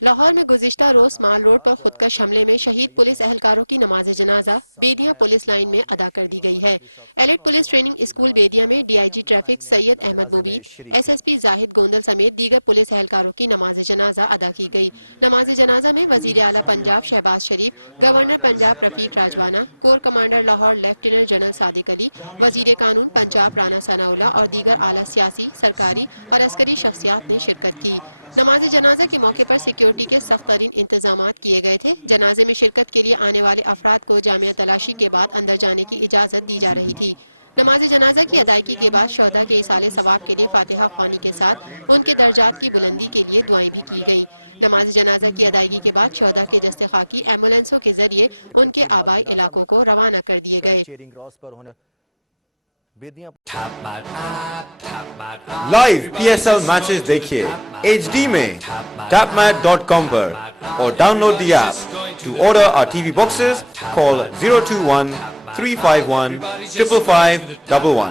لاہور میں گزشتہ روز مال روڈ پر خودکش حملے میں شہید پولیس اہلکاروں کی نماز جنازہ بیدیاں پولیس لائن میں ادا کر دی گئی ہے۔ Elite police training school Bedian میں D I G traffic Syed Ahmed Mubeen, S S P Zahid Gondal سمیت دیگر پولیس اہلکاروں کی نماز جنازہ ادا کی گئی۔ نماز جنازہ میں وزیر اعلیٰ Punjab Shahbaz Sharif, governor Punjab Rafiq Rajwana, corps commander Lahore lieutenant general Sadiq Ali, وزیر قانون پنجاب رانا ثناء اللہ اور دیگر اعلیٰ سیاسی، سرکاری اور عسکری شخصیات نے شرکت کی۔ نماز جنازہ کے موقع پر سیکیورٹی کے سخت ترین انتظامات کیے گئے تھے۔ جنازے میں شرکت کے لیے آنے والے افراد کو جامعہ تلاشی کے بعد اندر جانے کی اجازت دی جا رہی تھی۔ نماز جنازہ کی ادائیگی کے بعد شہداء کے ایصال ثواب کے لیے فاتحہ خوانی کے ساتھ ان کے درجات کی بلندی کے لیے دعائیں بھی کی گئیں۔ نماز جنازہ کی ادائیگی کے بعد شہداء کے جسد خاکی ایمبولینسوں کے ذریعے ان کے آبائی علاقوں کو روانہ کر دیے گئے۔ Live P S L matches دیکھیے ایچ ڈی میں tapmat.com پر اور download the app. To order R T V boxes call 021-351-55511